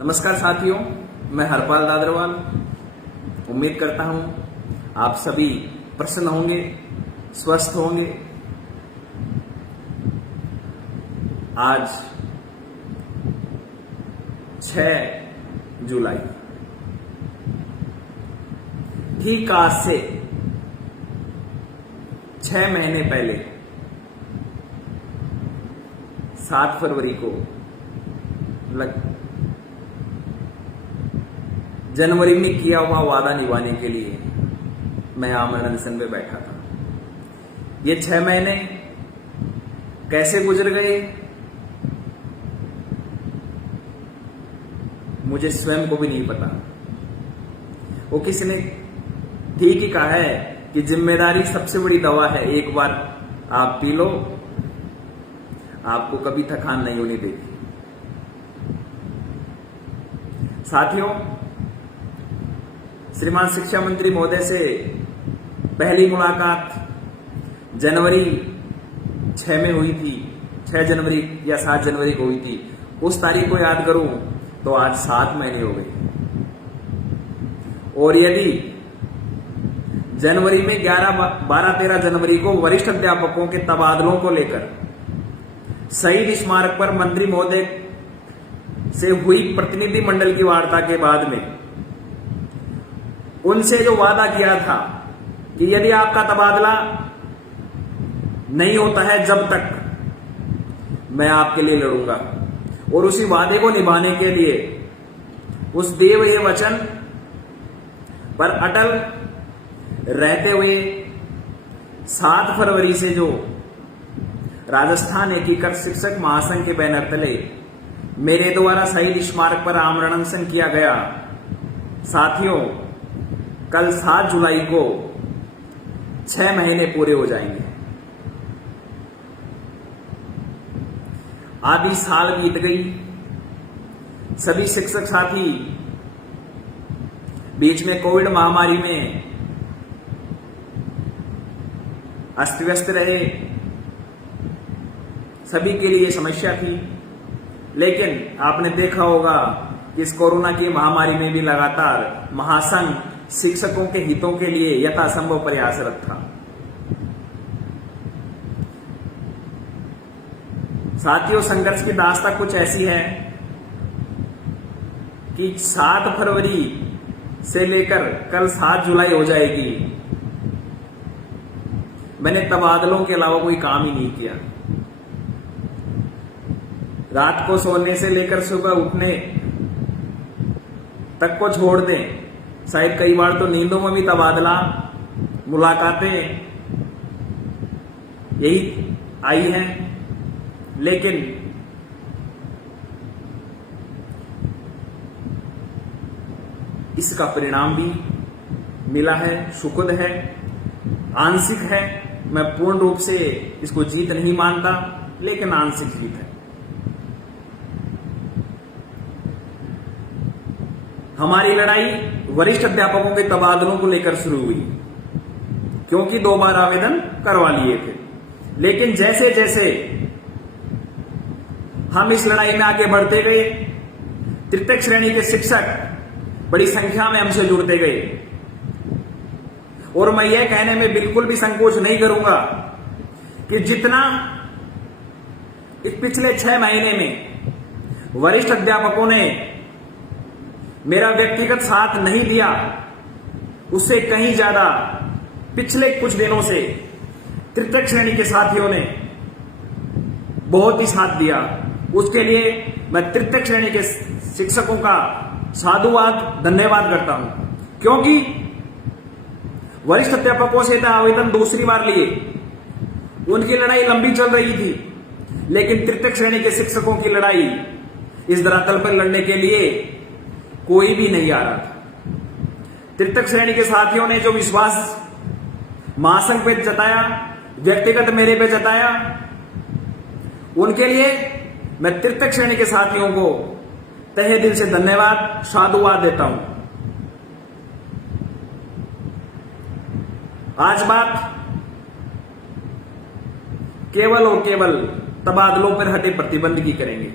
नमस्कार साथियों, मैं हरपाल दादरवाल। उम्मीद करता हूं आप सभी प्रसन्न होंगे, स्वस्थ होंगे। आज 6 जुलाई, ठीक आज से 6 महीने पहले 7 फरवरी को जनवरी में किया हुआ वादा निभाने के लिए मैं आमरण अनशन पे बैठा था। ये 6 महीने कैसे गुजर गए मुझे स्वयं को भी नहीं पता। वो किसी ने ठीक ही कहा है कि जिम्मेदारी सबसे बड़ी दवा है। एक बार आप पी लो, आपको कभी थकान नहीं होने देगी। साथियों, श्रीमान शिक्षा मंत्री महोदय से पहली मुलाकात जनवरी 6 में हुई थी। 6 जनवरी या 7 जनवरी को हुई थी। उस तारीख को याद करूं तो आज 7 महीने हो गए। और यदि जनवरी में 11, 12, 13 जनवरी को वरिष्ठ अध्यापकों के तबादलों को लेकर शहीद स्मारक पर मंत्री महोदय से हुई प्रतिनिधि मंडल की वार्ता के बाद में उनसे जो वादा किया था कि यदि आपका तबादला नहीं होता है जब तक मैं आपके लिए लड़ूंगा, और उसी वादे को निभाने के लिए उस दिए हुए वचन पर अटल रहते हुए 7 फरवरी से जो राजस्थान एकीकृत शिक्षक महासंघ के बैनर तले मेरे द्वारा शहीद स्मारक पर आमरण अनशन किया गया। साथियों, कल 7 जुलाई को 6 महीने पूरे हो जाएंगे। आधी साल बीत गई। सभी शिक्षक साथी बीच में कोविड महामारी में अस्त व्यस्त रहे। सभी के लिए समस्या थी, लेकिन आपने देखा होगा कि इस कोरोना की महामारी में भी लगातार महासंघ शिक्षकों के हितों के लिए यथासंभव प्रयासरत था। साथियों, संघर्ष की दास्तां कुछ ऐसी है कि 7 फरवरी से लेकर कल 7 जुलाई हो जाएगी, मैंने तबादलों के अलावा कोई काम ही नहीं किया। रात को सोने से लेकर सुबह उठने तक को छोड़ दें, शायद कई बार तो नींदों में भी तबादला मुलाकातें यही आई हैं, लेकिन इसका परिणाम भी मिला है, सुखद है, आंशिक है। मैं पूर्ण रूप से इसको जीत नहीं मानता, लेकिन आंशिक जीत है। हमारी लड़ाई वरिष्ठ अध्यापकों के तबादलों को लेकर शुरू हुई, क्योंकि 2 बार आवेदन करवा लिए थे। लेकिन जैसे जैसे हम इस लड़ाई में आगे बढ़ते गए, तृतीय श्रेणी के शिक्षक बड़ी संख्या में हमसे जुड़ते गए। और मैं यह कहने में बिल्कुल भी संकोच नहीं करूंगा कि जितना इस पिछले 6 महीने में वरिष्ठ अध्यापकों ने मेरा व्यक्तिगत साथ नहीं दिया, उससे कहीं ज्यादा पिछले कुछ दिनों से तृतीय श्रेणी के साथियों ने बहुत ही साथ दिया। उसके लिए मैं तृतीय श्रेणी के शिक्षकों का साधुवाद, धन्यवाद करता हूं, क्योंकि वरिष्ठ अध्यापकों से आवेदन दूसरी बार लिए, उनकी लड़ाई लंबी चल रही थी, लेकिन तृतीय श्रेणी के शिक्षकों की लड़ाई इस धरातल पर लड़ने के लिए कोई भी नहीं आ रहा था। तृतीय श्रेणी के साथियों ने जो विश्वास महासंघ पे जताया, व्यक्तिगत मेरे पे जताया, उनके लिए मैं तृतीय श्रेणी के साथियों को तहे दिल से धन्यवाद, साधुवाद देता हूं। आज बात केवल और केवल तबादलों पर हटे प्रतिबंध की करेंगे।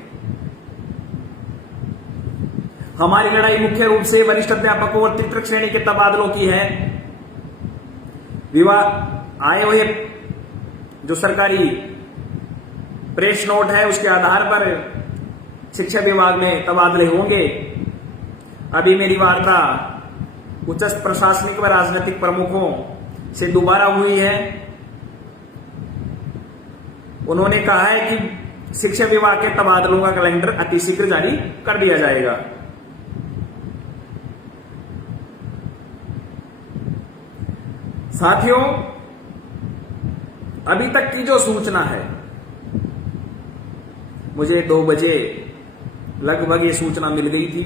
हमारी लड़ाई मुख्य रूप से वरिष्ठ अध्यापकों और तृतीय श्रेणी के तबादलों की है। विवाह आए हुए जो सरकारी प्रेस नोट है उसके आधार पर शिक्षा विभाग में तबादले होंगे। अभी मेरी वार्ता उच्च प्रशासनिक व राजनीतिक प्रमुखों से दोबारा हुई है। उन्होंने कहा है कि शिक्षा विभाग के तबादलों का कैलेंडर अतिशीघ्र जारी कर दिया जाएगा। साथियों, अभी तक की जो सूचना है, मुझे 2 बजे लगभग ये सूचना मिल गई थी,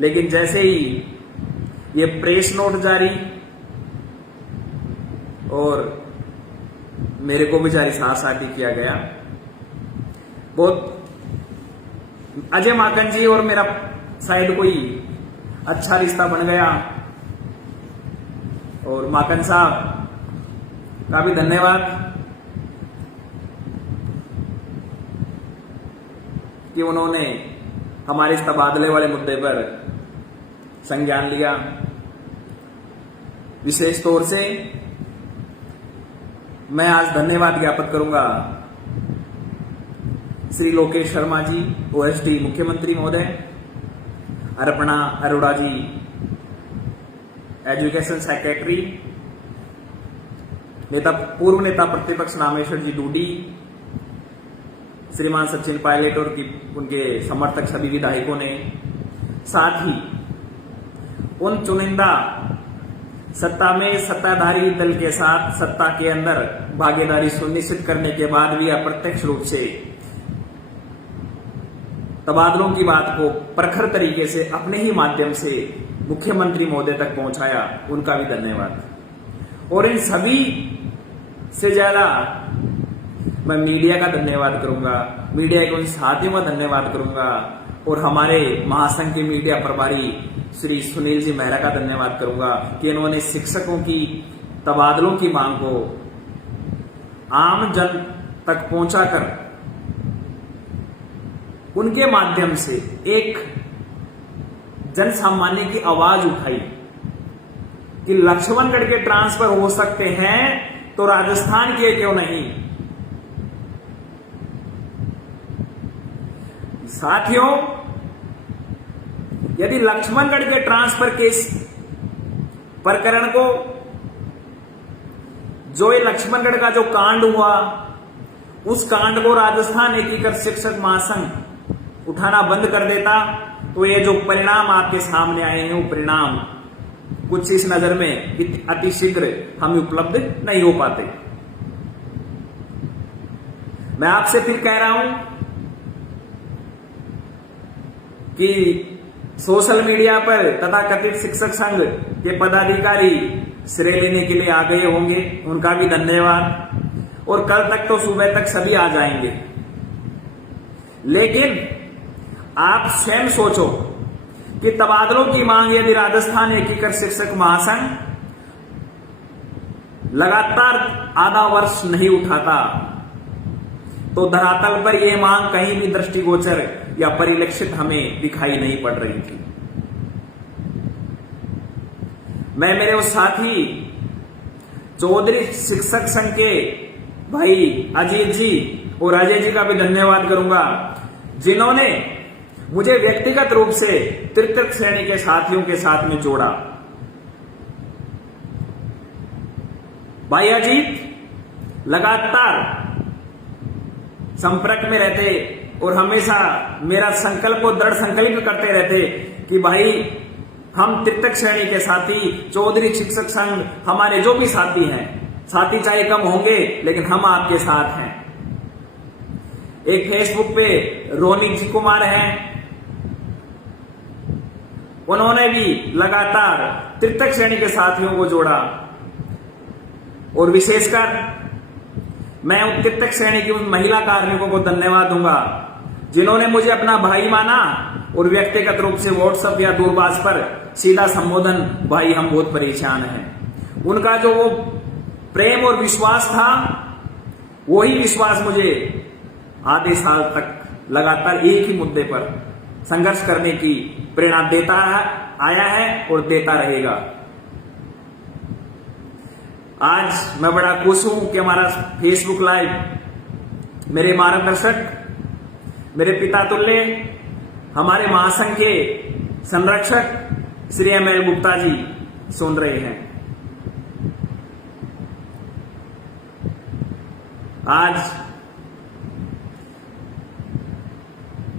लेकिन जैसे ही ये प्रेस नोट जारी और मेरे को भी जारी साथ ही किया गया, बहुत अजय माकन जी और मेरा शायद कोई अच्छा रिश्ता बन गया। और माकन साहब का भी धन्यवाद कि उन्होंने हमारे इस तबादले वाले मुद्दे पर संज्ञान लिया। विशेष तौर से मैं आज धन्यवाद ज्ञापित करूंगा श्री लोकेश शर्मा जी, ओएसडी मुख्यमंत्री महोदय, अर्पणा अरोड़ा जी, एजुकेशन सेक्रेटरी, पूर्व नेता प्रतिपक्ष नामेश्वर जी डूडी, श्रीमान सचिन पायलट और उनके समर्थक सभी विधायकों ने, साथ ही उन चुनिंदा सत्ता में सत्ताधारी दल के साथ सत्ता के अंदर भागीदारी सुनिश्चित करने के बाद भी अप्रत्यक्ष रूप से तबादलों की बात को प्रखर तरीके से अपने ही माध्यम से मुख्यमंत्री महोदय तक पहुंचाया, उनका भी धन्यवाद। और इन सभी से ज्यादा मैं मीडिया का धन्यवाद करूंगा, मीडिया के उन साथियों का धन्यवाद करूंगा और हमारे महासंघ के मीडिया प्रभारी श्री सुनील जी मेहरा का धन्यवाद करूंगा कि इन्होंने शिक्षकों की तबादलों की मांग को आम जन तक पहुंचाकर उनके माध्यम से एक जन सामान्य की आवाज उठाई कि लक्ष्मणगढ़ के ट्रांसफर हो सकते हैं तो राजस्थान के क्यों नहीं। साथियों, यदि लक्ष्मणगढ़ के ट्रांसफर केस प्रकरण को, जो ये लक्ष्मणगढ़ का जो कांड हुआ, उस कांड को राजस्थान एकीकृत शिक्षक महासंघ उठाना बंद कर देता तो ये जो परिणाम आपके सामने आए हैं वो परिणाम कुछ इस नजर में अतिशीघ्र हम उपलब्ध नहीं हो पाते। मैं आपसे फिर कह रहा हूं कि सोशल मीडिया पर तथाकथित शिक्षक संघ के पदाधिकारी श्रेय लेने के लिए आ गए होंगे, उनका भी धन्यवाद। और कल तक तो सुबह तक सभी आ जाएंगे, लेकिन आप स्वयं सोचो कि तबादलों की मांग यदि राजस्थान एकीकृत शिक्षक महासंघ लगातार आधा वर्ष नहीं उठाता तो धरातल पर यह मांग कहीं भी दृष्टिगोचर या परिलक्षित हमें दिखाई नहीं पड़ रही थी। मैं मेरे उस साथी चौधरी शिक्षक संघ के भाई अजीत जी और अजय जी का भी धन्यवाद करूंगा, जिन्होंने मुझे व्यक्तिगत रूप से तृतीय श्रेणी के साथियों के साथ में जोड़ा। भाई अजीत लगातार संपर्क में रहते और हमेशा मेरा संकल्प को दृढ़ संकल्प करते रहते कि भाई हम तृतीय श्रेणी के साथी, चौधरी शिक्षक संघ, हमारे जो भी साथी हैं, साथी चाहे कम होंगे लेकिन हम आपके साथ हैं। एक फेसबुक पे रोनिक जी कुमार हैं, उन्होंने भी लगातार तृतीय श्रेणी के साथियों को जोड़ा। और विशेषकर मैं उन तृतीय श्रेणी की उन महिला कार्मिकों को धन्यवाद दूंगा जिन्होंने मुझे अपना भाई माना और व्यक्तिगत रूप से व्हाट्सएप या दूरभाष पर सीधा संबोधन, भाई हम बहुत परेशान हैं। उनका जो वो प्रेम और विश्वास था, वही विश्वास मुझे आधे साल तक लगातार एक ही मुद्दे पर संघर्ष करने की प्रेरणा देता आया है और देता रहेगा। आज मैं बड़ा खुश हूं कि हमारा फेसबुक लाइव मेरे मार्गदर्शक, मेरे पिता तुल्य, हमारे महासंघ के संरक्षक श्री ML गुप्ता जी सुन रहे हैं। आज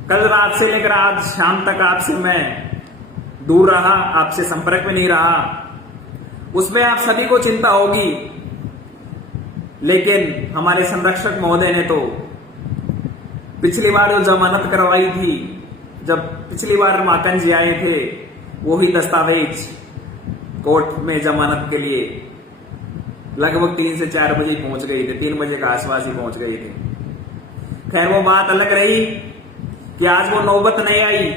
कल रात से लेकर आज शाम तक आपसे मैं दूर रहा, आपसे संपर्क में नहीं रहा, उसमें आप सभी को चिंता होगी, लेकिन हमारे संरक्षक महोदय ने तो पिछली बार जो जमानत करवाई थी, जब पिछली बार माकन जी आए थे, वही दस्तावेज कोर्ट में जमानत के लिए लगभग 3 से 4 बजे पहुंच गए थे, 3 बजे के आसपास ही पहुंच गए थे। खैर वो बात अलग रही कि आज वो नौबत नहीं आई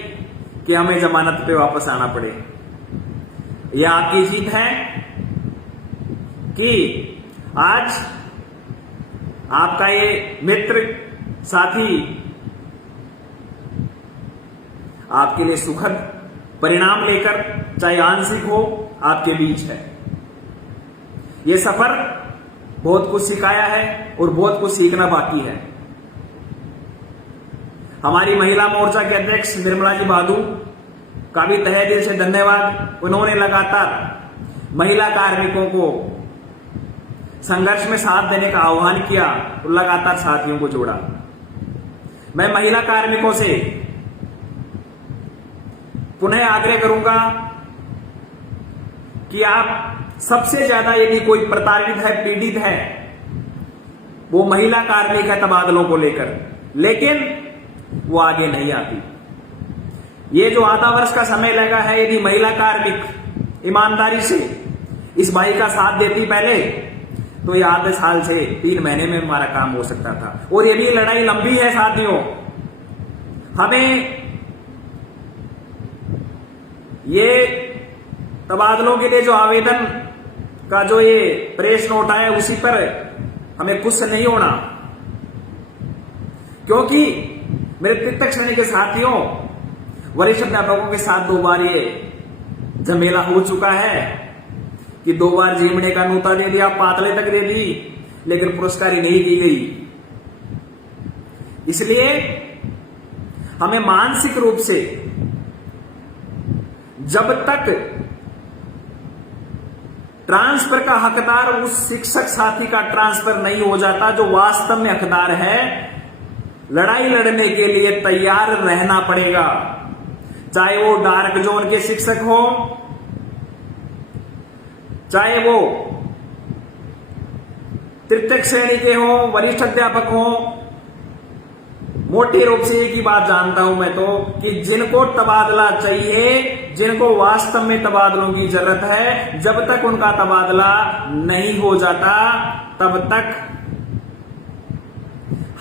कि हमें जमानत पे वापस आना पड़े। यह आपकी जीत है कि आज आपका ये मित्र साथी आपके लिए सुखद परिणाम लेकर, चाहे आंशिक हो, आपके बीच है। ये सफर बहुत कुछ सिखाया है और बहुत कुछ सीखना बाकी है। हमारी महिला मोर्चा के अध्यक्ष निर्मला जी बादू का भी तहे दिल से धन्यवाद। उन्होंने लगातार महिला कार्मिकों को संघर्ष में साथ देने का आह्वान किया और लगातार साथियों को जोड़ा। मैं महिला कार्मिकों से पुनः आग्रह करूंगा कि आप सबसे ज्यादा यदि कोई प्रताड़ित है, पीड़ित है, वो महिला कार्मिक है तबादलों को लेकर, लेकिन वो आगे नहीं आती। ये जो आधा वर्ष का समय लगा है, यदि महिला कार्मिक ईमानदारी से इस भाई का साथ देती पहले, तो ये आधे साल से 3 महीने में हमारा काम हो सकता था। और ये भी लड़ाई लंबी है साथियों। हमें ये तबादलों के लिए जो आवेदन का जो ये प्रेस नोट आया, उसी पर हमें खुश नहीं होना, क्योंकि मेरे तृतीय श्रेणी के साथियों, वरिष्ठ अध्यापकों के साथ 2 बार ये झमेला हो चुका है कि 2 बार जीमने का नोता दे दिया, पातले तक दे दी, लेकिन पुरस्कार ही नहीं दी गई। इसलिए हमें मानसिक रूप से जब तक ट्रांसफर का हकदार उस शिक्षक साथी का ट्रांसफर नहीं हो जाता जो वास्तव में हकदार है, लड़ाई लड़ने के लिए तैयार रहना पड़ेगा। चाहे वो डार्क जोन के शिक्षक हो, चाहे वो तृतीय श्रेणी के हो, वरिष्ठ अध्यापक हो। मोटे रूप से एक ही बात जानता हूं मैं तो, कि जिनको तबादला चाहिए, जिनको वास्तव में तबादलों की जरूरत है, जब तक उनका तबादला नहीं हो जाता, तब तक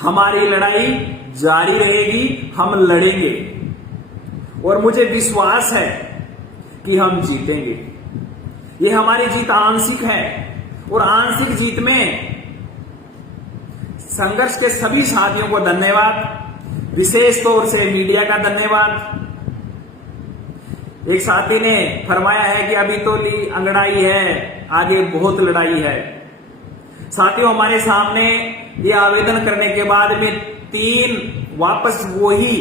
हमारी लड़ाई जारी रहेगी, हम लड़ेंगे। और मुझे विश्वास है कि हम जीतेंगे। ये हमारी जीत आंशिक है, और आंशिक जीत में संघर्ष के सभी साथियों को धन्यवाद, विशेष तौर से मीडिया का धन्यवाद। एक साथी ने फरमाया है कि अभी तो अंगड़ाई है, आगे बहुत लड़ाई है। साथियों, हमारे सामने ये आवेदन करने के बाद में 3 वापस वही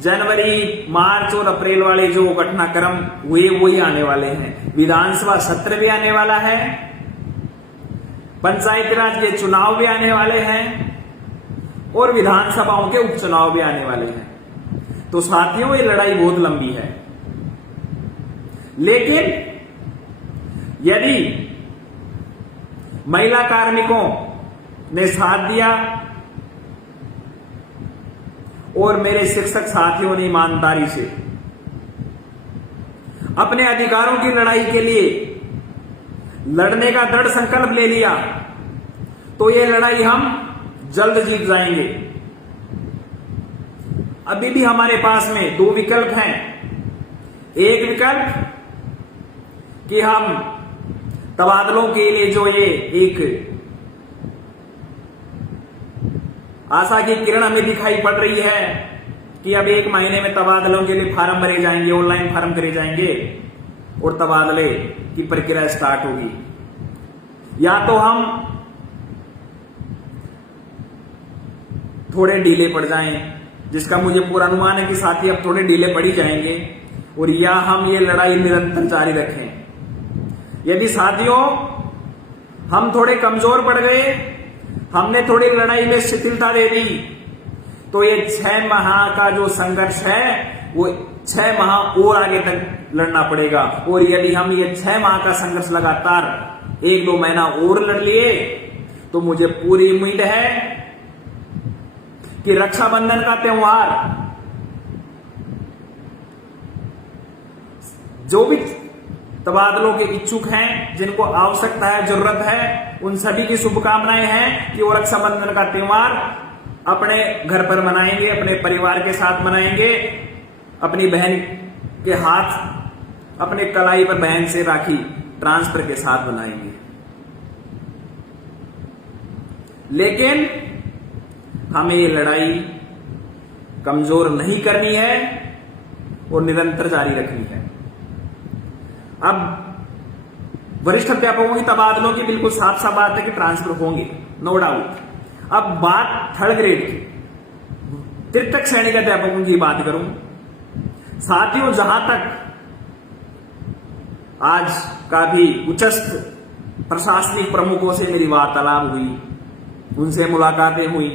जनवरी, मार्च और अप्रैल वाले जो घटनाक्रम हुए वही आने वाले हैं। विधानसभा सत्र भी आने वाला है, पंचायती राज के चुनाव भी आने वाले हैं, और विधानसभाओं के उपचुनाव भी आने वाले हैं। तो साथियों, ये लड़ाई बहुत लंबी है, लेकिन यदि महिला कार्मिकों ने साथ दिया और मेरे शिक्षक साथियों ने ईमानदारी से अपने अधिकारों की लड़ाई के लिए लड़ने का दृढ़ संकल्प ले लिया, तो ये लड़ाई हम जल्द जीत जाएंगे। अभी भी हमारे पास में 2 विकल्प हैं। एक विकल्प कि हम तबादलों के लिए जो ये एक आशा की किरण हमें दिखाई पड़ रही है कि अब 1 महीने में तबादलों के लिए फार्म भरे जाएंगे, ऑनलाइन फार्म करे जाएंगे और तबादले की प्रक्रिया स्टार्ट होगी। या तो हम थोड़े ढीले पड़ जाएं, जिसका मुझे पूरा अनुमान है कि साथी अब थोड़े ढीले पड़ ही जाएंगे, और या हम ये लड़ाई निरंतर जारी रखें। यदि साथियों हम थोड़े कमजोर पड़ गए, हमने थोड़ी लड़ाई में शिथिलता दे दी, तो ये 6 माह का जो संघर्ष है वो 6 माह और आगे तक लड़ना पड़ेगा। और यदि हम ये 6 माह का संघर्ष लगातार 1-2 महीना और लड़ लिए, तो मुझे पूरी उम्मीद है कि रक्षाबंधन का त्योहार जो भी तबादलों के इच्छुक हैं, जिनको आवश्यकता है, जरूरत है, उन सभी की शुभकामनाएं हैं कि वो रक्षाबंधन का त्योहार अपने घर पर मनाएंगे, अपने परिवार के साथ मनाएंगे, अपनी बहन के हाथ अपने कलाई पर बहन से राखी ट्रांसफर के साथ बनाएंगे। लेकिन हमें ये लड़ाई कमजोर नहीं करनी है और निरंतर जारी रखनी है। अब वरिष्ठ अध्यापकों की तबादलों की बिल्कुल साफ साफ बात है कि ट्रांसफर होंगे, नो डाउट। अब बात 3rd ग्रेड की, तृतीय श्रेणी के अध्यापकों की बात करूं, साथियों जहां तक आज का भी उच्चस्थ प्रशासनिक प्रमुखों से मेरी वार्तालाप हुई, उनसे मुलाकातें हुई,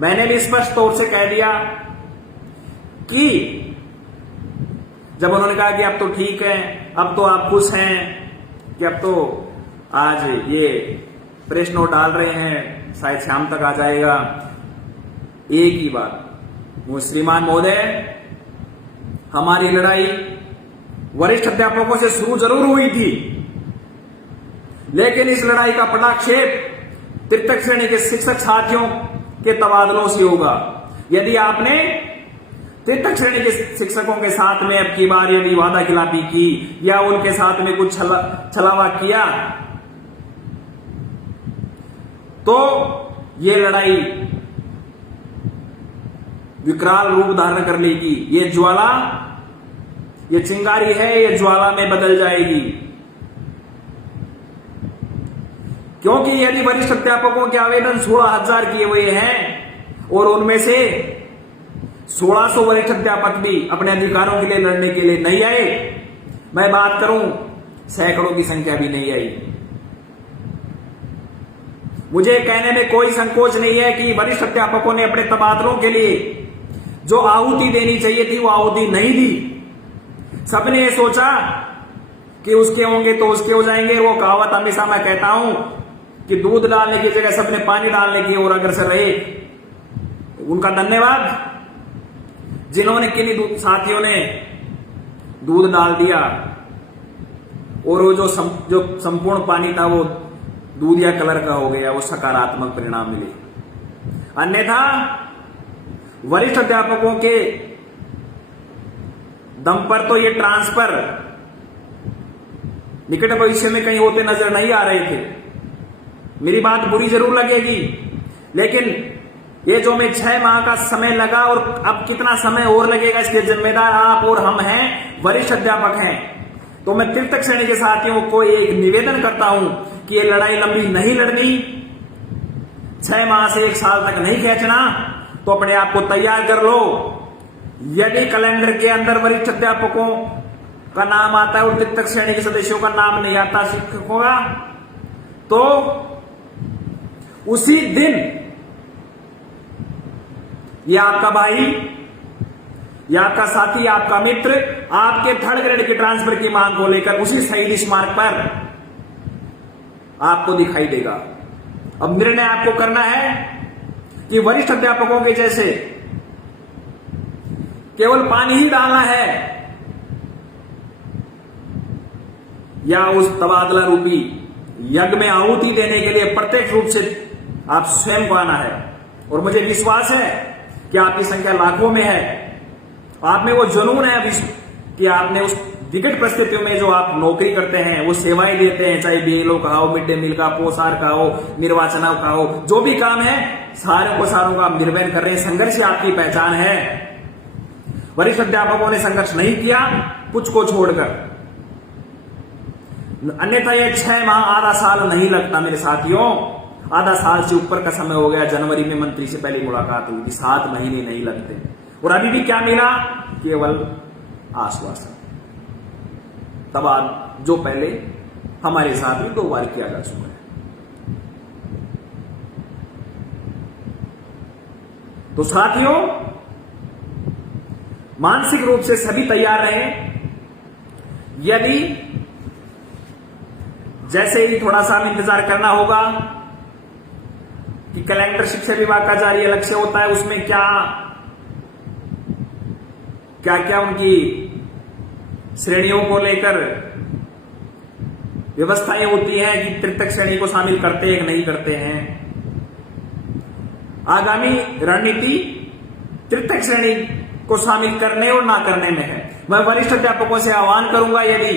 मैंने भी स्पष्ट तौर से कह दिया कि जब उन्होंने कहा कि अब तो ठीक है, अब तो आप खुश हैं कि अब तो आज ये प्रेस नोट डाल रहे हैं, शायद शाम तक आ जाएगा, एक ही बात, वो श्रीमान महोदय, हमारी लड़ाई वरिष्ठ अध्यापकों से शुरू जरूर हुई थी, लेकिन इस लड़ाई का पटाक्षेप तृतीय श्रेणी के शिक्षक साथियों के तबादलों से होगा। यदि आपने तृतीय श्रेणी के शिक्षकों के साथ में अब की बार यदि वादा खिलाफी की या उनके साथ में कुछ छलावा किया, तो ये लड़ाई विकराल रूप धारण कर लेगी। ये ज्वाला, ये चिंगारी है, ये ज्वाला में बदल जाएगी। क्योंकि यदि वरिष्ठ अध्यापकों के आवेदन 16,000 किए हुए हैं और उनमें से 1600 वरिष्ठ अध्यापक भी अपने अधिकारों के लिए लड़ने के लिए नहीं आए, मैं बात करूं सैकड़ों की संख्या भी नहीं आई, मुझे कहने में कोई संकोच नहीं है कि वरिष्ठ अध्यापकों ने अपने तबादलों के लिए जो आहुति देनी चाहिए थी वो आहुति नहीं दी। सबने ये सोचा कि उसके होंगे तो उसके हो जाएंगे। वो कहावत हमेशा मैं कहता हूं कि दूध डालने की जगह सबने पानी डालने की ओर अग्रसर रहे। उनका धन्यवाद जिन्होंने किन्हीं साथियों ने दूध डाल दिया और वो जो संपूर्ण पानी था वो दूधिया कलर का हो गया, वो सकारात्मक परिणाम मिले। अन्यथा वरिष्ठ अध्यापकों के दम पर तो ये ट्रांसफर निकट भविष्य में कहीं होते नजर नहीं आ रहे थे। मेरी बात बुरी जरूर लगेगी, लेकिन ये जो मैं 6 माह का समय लगा और अब कितना समय और लगेगा, इसके जिम्मेदार आप और हम हैं, वरिष्ठ अध्यापक हैं। तो मैं तृतीय श्रेणी के साथियों को एक निवेदन करता हूं कि ये लड़ाई लंबी नहीं लड़नी, 6 माह से 1 साल तक नहीं खींचना। तो अपने आप को तैयार कर लो। यदि कैलेंडर के अंदर वरिष्ठ अध्यापकों का नाम आता है और तृतीय श्रेणी के सदस्यों का नाम नहीं आता शिक्षकों का, तो उसी दिन ये आपका भाई या आपका साथी, आपका मित्र आपके 3rd ग्रेड के ट्रांसफर की मांग को लेकर उसी शहीद स्मारक पर आपको दिखाई देगा। अब निर्णय आपको करना है कि वरिष्ठ अध्यापकों के जैसे केवल पानी ही डालना है या उस तबादला रूपी यज्ञ में आहुति देने के लिए प्रत्यक्ष रूप से आप स्वयं को आना है। और मुझे विश्वास है कि आपकी संख्या लाखों में है, आप में वो जुनून है कि आपने उस विकट परिस्थितियों में जो आप नौकरी करते हैं, वो सेवाएं देते हैं, चाहे बीएलओ का हो, मिड डे मील का, पोसार का हो, निर्वाचन का हो, जो भी काम है सारों का आप निर्वहन कर रहे हैं। संघर्ष ही आपकी पहचान है। वरिष्ठ अध्यापकों ने संघर्ष नहीं किया कुछ को छोड़कर, अन्यथा ये 6 माह आधा साल नहीं लगता मेरे साथियों। आधा साल से ऊपर का समय हो गया। जनवरी में मंत्री से पहली मुलाकात हुई थी, 7 महीने नहीं लगते। और अभी भी क्या मिला? केवल आश्वासन। तब आज जो पहले हमारे साथ भी 2 बार किया जा चुका है। तो साथियों, मानसिक रूप से सभी तैयार रहें। यदि जैसे ही थोड़ा सा इंतजार करना होगा कि कलेक्टर शिक्षा विभाग का जारी लक्ष्य होता है, उसमें क्या क्या उनकी श्रेणियों को लेकर व्यवस्थाएं होती हैं कि तृतीय श्रेणी को शामिल करते हैं कि नहीं करते हैं। आगामी रणनीति तृतीय श्रेणी को शामिल करने और ना करने में है। मैं वरिष्ठ अध्यापकों से आह्वान करूंगा, यदि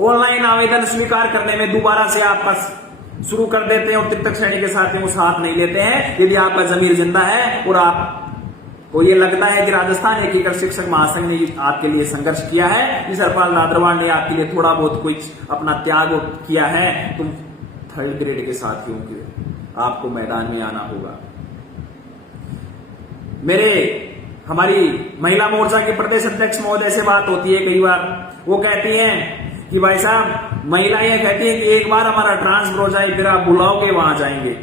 ऑनलाइन आवेदन स्वीकार करने में दोबारा से आपका शुरू कर देते हैं और तृतीय श्रेणी के साथियों को साथ नहीं लेते हैं, यदि आपका जमीर जिंदा है और आपको ये लगता है कि राजस्थान एकीकृत शिक्षक महासंघ ने आपके लिए संघर्ष किया है, इस हरपाल रादरवाड़ ने आपके लिए थोड़ा बहुत कुछ अपना त्याग किया है, तुम 3rd ग्रेड के साथियों के आपको मैदान में आना होगा। हमारी महिला मोर्चा के प्रदेश अध्यक्ष महोदय से बात होती है कई बार, वो कहती हैं कि भाई साहब, महिलाएं कहती हैं कि एक बार हमारा ट्रांसफर हो जाए फिर आप बुलाओगे वहां जाएंगे।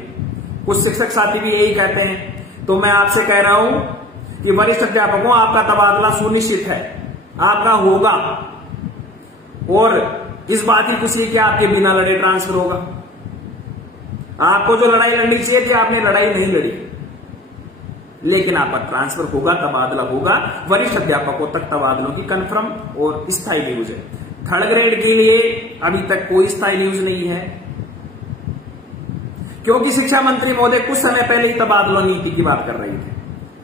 कुछ शिक्षक साथी भी यही कहते हैं। तो मैं आपसे कह रहा हूं कि वरिष्ठ अध्यापकों, आपका तबादला सुनिश्चित है, आपका होगा। और इस बात की खुशी है कि आपके बिना लड़े ट्रांसफर होगा। आपको जो लड़ाई लड़नी चाहिए थी, आपने लड़ाई नहीं लड़ी, लेकिन आपका ट्रांसफर होगा, तबादला होगा। वरिष्ठ अध्यापकों तक तबादलों की कंफर्म और स्थायी न्यूज है। 3rd ग्रेड के लिए अभी तक कोई स्थायी न्यूज नहीं है, क्योंकि शिक्षा मंत्री महोदय कुछ समय पहले ही तबादला नीति की बात कर रही थे।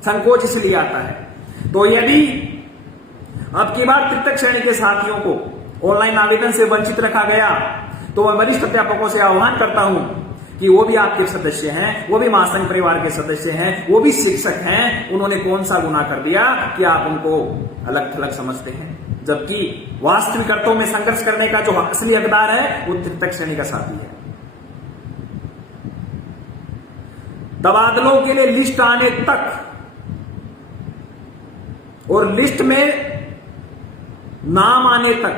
संकोच इसलिए आता है। तो यदि अब की बार तृतीय श्रेणी के साथियों को ऑनलाइन आवेदन से वंचित रखा गया, तो मैं वरिष्ठ अध्यापकों से आह्वान करता हूं कि वो भी आपके सदस्य हैं, वो भी महासंघ परिवार के सदस्य हैं, वो भी शिक्षक हैं। उन्होंने कौन सा गुनाह कर दिया कि आप उनको अलग थलग समझते हैं, जबकि वास्तविक अर्थों में संघर्ष करने का जो असली हकदार है वो तृतीय श्रेणी का साथी है। तबादलों के लिए लिस्ट आने तक और लिस्ट में नाम आने तक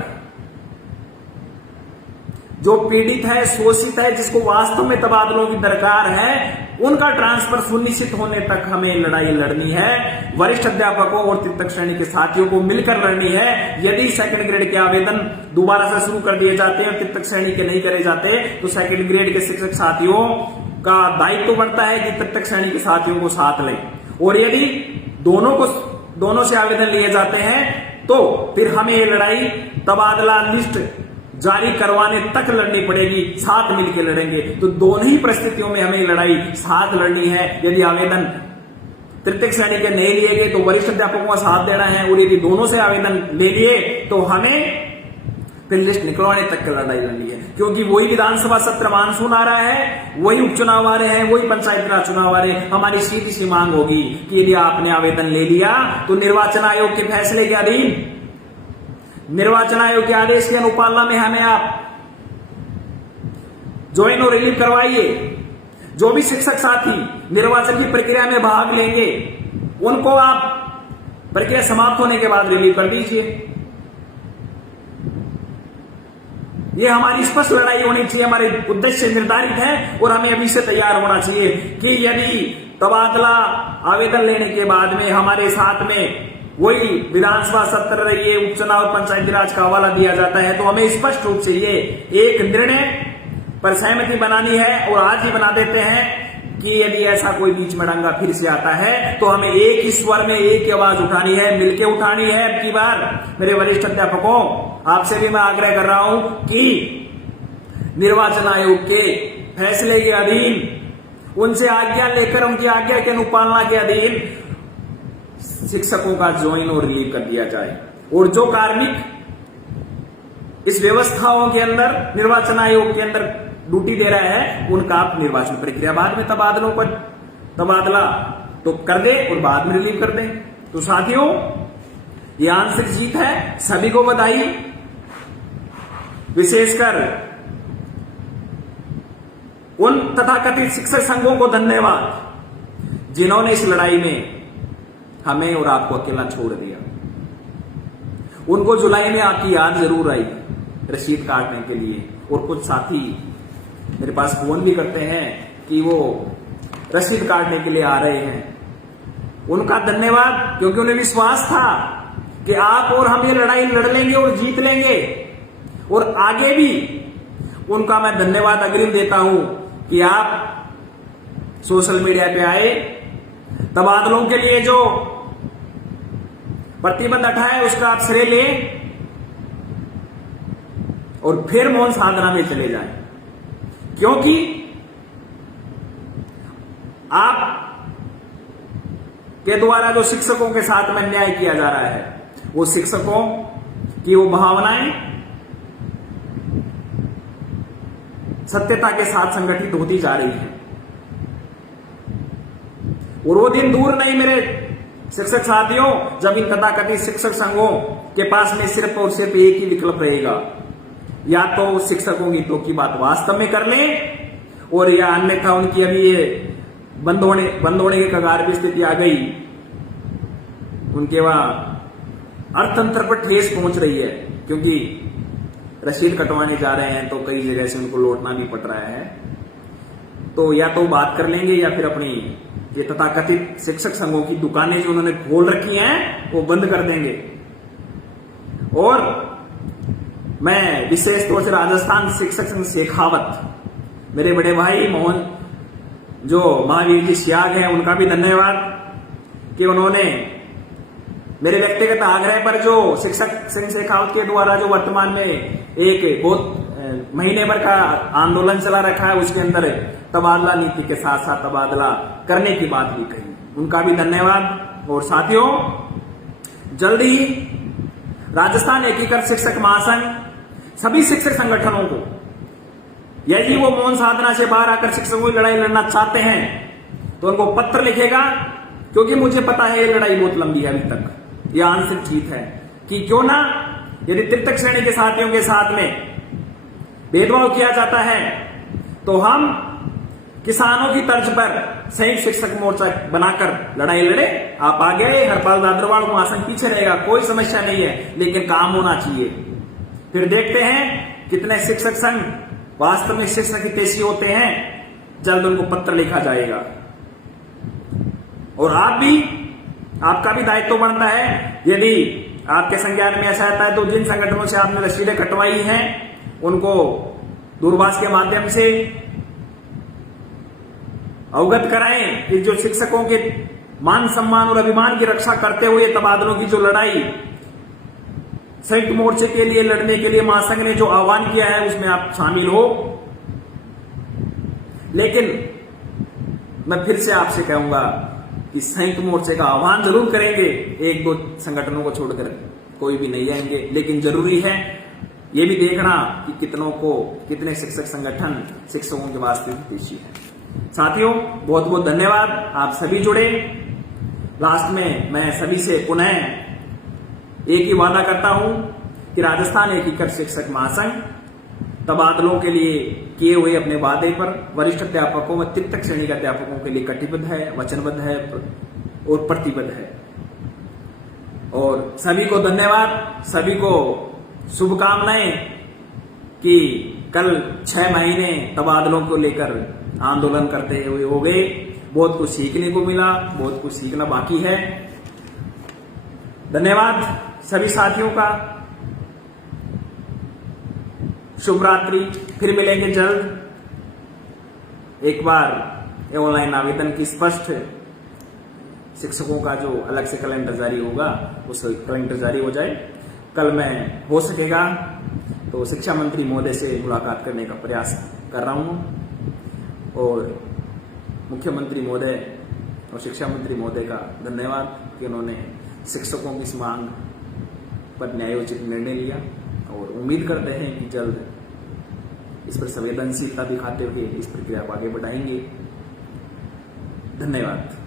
जो पीड़ित है, शोषित है, जिसको वास्तव में तबादलों की दरकार है, उनका ट्रांसफर सुनिश्चित होने तक हमें लड़ाई लड़नी है। वरिष्ठ अध्यापकों और तृतीय श्रेणी के साथियों को मिलकर लड़नी है। यदि 2nd ग्रेड के आवेदन दोबारा से शुरू कर दिए जाते हैं और तृतीय श्रेणी के नहीं करे जाते, तो 2nd ग्रेड के शिक्षक साथियों का दायित्व बनता है कि तृतीय श्रेणी के साथियों को साथ लें। और यदि दोनों से आवेदन लिए जाते हैं, तो फिर हमें ये लड़ाई तबादला लिस्ट जारी करवाने तक लड़नी पड़ेगी। साथ मिलकर लड़ेंगे। तो दोनों ही परिस्थितियों में हमें लड़ाई साथ लड़नी है। यदि आवेदन तृतीय श्रेणी के नहीं लिए गए तो वरिष्ठ अध्यापकों का साथ देना है, और यदि दोनों से आवेदन ले लिए तो हमें फिर लिस्ट निकलवाने तक की लड़ाई लड़नी है। क्योंकि वही विधानसभा सत्र मानसून आ रहा है, वही उपचुनाव आ रहे हैं, वही पंचायत राज चुनाव आ रहे हैं। हमारी सीधी सी मांग होगी कि यदि आपने आवेदन ले लिया तो निर्वाचन आयोग के फैसले के अधीन, निर्वाचन आयोग के आदेश की अनुपालना में हमें आप ज्वाइन और रिलीव करवाइए। जो भी शिक्षक साथी निर्वाचन की प्रक्रिया में भाग लेंगे, उनको आप प्रक्रिया समाप्त होने के बाद रिलीव कर दीजिए। ये हमारी स्पष्ट लड़ाई होनी चाहिए। हमारे उद्देश्य निर्धारित है और हमें अभी से तैयार होना चाहिए कि यदि तबादला आवेदन लेने के बाद में हमारे साथ में वही विधानसभा सत्र रही, उपचुनाव और पंचायती राज का हवाला दिया जाता है, तो हमें स्पष्ट रूप से ये एक निर्णय पर सहमति बनानी है। और आज ही बना देते हैं कि यदि ऐसा कोई बीच में डंगा फिर से आता है तो हमें एक ही स्वर में एक ही आवाज उठानी है, मिलकर उठानी है। अब की बार मेरे वरिष्ठ अध्यापकों, आपसे भी मैं आग्रह कर रहा हूं कि निर्वाचन आयोग के फैसले के अधीन, उनसे आज्ञा लेकर उनकी आज्ञा की अनुपालना के अधीन शिक्षकों का ज्वाइन और रिलीव कर दिया जाए। और जो कार्मिक इस व्यवस्थाओं के अंदर, निर्वाचन आयोग के अंदर ड्यूटी दे रहा है, उनका आप निर्वाचन प्रक्रिया बाद में तबादला तो कर दे और बाद में रिलीव कर दे। तो साथियों, ये आंशिक जीत है, सभी को बधाई, विशेषकर उन तथाकथित शिक्षक संघों को धन्यवाद जिन्होंने इस लड़ाई में हमें और आपको अकेला छोड़ दिया। उनको जुलाई में आपकी याद जरूर आई रसीद काटने के लिए, और कुछ साथी मेरे पास फोन भी करते हैं कि वो रसीद काटने के लिए आ रहे हैं। उनका धन्यवाद, क्योंकि उन्हें विश्वास था कि आप और हम ये लड़ाई लड़ लेंगे और जीत लेंगे। और आगे भी उनका मैं धन्यवाद अग्रिम देता हूं कि आप सोशल मीडिया पे आए, तबादलों के लिए जो प्रतिबंध हटाए उसका आप श्रेय लें और फिर मौन साधना में चले जाएं, क्योंकि आप के द्वारा जो शिक्षकों के साथ में अन्याय किया जा रहा है, वो शिक्षकों की वो भावनाएं सत्यता के साथ संगठित होती जा रही है। और वो दिन दूर नहीं मेरे शिक्षक साथियों, जब इन तथाकथित शिक्षक संघों के पास में सिर्फ और सिर्फ एक ही विकल्प रहेगा, या तो शिक्षकों की हितों की बात वास्तव में कर लें, और या अन्यथा उनकी अभी ये बंद होने के कगार की स्थिति आ गई, उनके वहां अर्थतंत्र पर ठेस पहुंच रही है, क्योंकि रसीद कटवाने जा रहे हैं तो कई जगह से उनको लौटना भी पड़ रहा है। तो या तो बात कर लेंगे या फिर अपनी ये तथाकथित शिक्षक संघों की दुकानें जो उन्होंने खोल रखी हैं वो बंद कर देंगे। और मैं विशेष तौर से राजस्थान शिक्षक संघ शेखावत, मेरे बड़े भाई मोहन जो महावीर जी सियाग हैं, उनका भी धन्यवाद कि उन्होंने मेरे व्यक्तिगत आग्रह पर जो शिक्षक संघ शेखावत के द्वारा जो वर्तमान में एक बहुत महीने भर का आंदोलन चला रखा है, उसके अंदर तबादला नीति के साथ साथ तबादला करने की बात भी कही, उनका भी धन्यवाद। और साथियों, जल्द ही राजस्थान एकीकृत शिक्षक महासंघ सभी शिक्षक संगठनों को, यदि वो मौन साधना से बाहर आकर शिक्षकों की लड़ाई लड़ना चाहते हैं तो उनको पत्र लिखेगा, क्योंकि मुझे पता है ये लड़ाई बहुत लंबी है, अभी तक ये आंशिक जीत है कि क्यों ना, यदि तृतीय श्रेणी के साथियों के साथ में भेदभाव किया जाता है तो हम किसानों की तर्ज पर संयुक्त शिक्षक मोर्चा बनाकर लड़ाई लड़े। आप आगे आए, हरपाल दादरवाड़ महासंघ पीछे रहेगा, कोई समस्या नहीं है, लेकिन काम होना चाहिए। फिर देखते हैं कितने शिक्षक संघ वास्तव में शिक्षक हितैषी होते हैं, जल्द उनको पत्र लिखा जाएगा। और आपका भी दायित्व बनता है, यदि आपके संज्ञान में ऐसा आता है तो जिन संगठनों से आपने रसीदें कटवाई हैं उनको दूरभाष के माध्यम से अवगत कराएं कि जो शिक्षकों के मान सम्मान और अभिमान की रक्षा करते हुए तबादलों की जो लड़ाई संयुक्त मोर्चे के लिए लड़ने के लिए महासंघ ने जो आह्वान किया है उसमें आप शामिल हो। लेकिन मैं फिर से आपसे कहूंगा कि संयुक्त मोर्चे का आह्वान जरूर करेंगे, एक दो संगठनों को छोड़कर कोई भी नहीं आएंगे, लेकिन जरूरी है ये भी देखना कि कितने शिक्षक संगठन शिक्षकों के वास्ते हितैषी है। साथियों, बहुत बहुत धन्यवाद, आप सभी जुड़े। लास्ट में मैं सभी से पुनः एक ही वादा करता हूं कि राजस्थान एकीकृत शिक्षक महासंघ तबादलों के लिए किए हुए अपने वादे पर वरिष्ठ अध्यापकों व तृतीय श्रेणी के अध्यापकों के लिए कटिबद्ध है, वचनबद्ध है और प्रतिबद्ध है। और सभी को धन्यवाद, सभी को शुभकामनाएं कि कल 6 महीने तबादलों को लेकर आंदोलन करते हुए हो गए। बहुत कुछ सीखने को मिला, बहुत कुछ सीखना बाकी है। धन्यवाद सभी साथियों का, शुभ रात्रि, फिर मिलेंगे जल्द। एक बार ऑनलाइन आवेदन की स्पष्ट शिक्षकों का जो अलग से कैलेंडर जारी होगा उस कैलेंडर जारी हो जाए। कल मैं हो सकेगा तो शिक्षा मंत्री महोदय से मुलाकात करने का प्रयास कर रहा हूं, और मुख्यमंत्री महोदय और शिक्षा मंत्री महोदय का धन्यवाद कि उन्होंने शिक्षकों की इस मांग पर न्यायोचित निर्णय लिया और उम्मीद करते हैं कि जल्द इस पर संवेदनशीलता दिखाते हुए इस प्रक्रिया को आगे बढ़ाएंगे। धन्यवाद।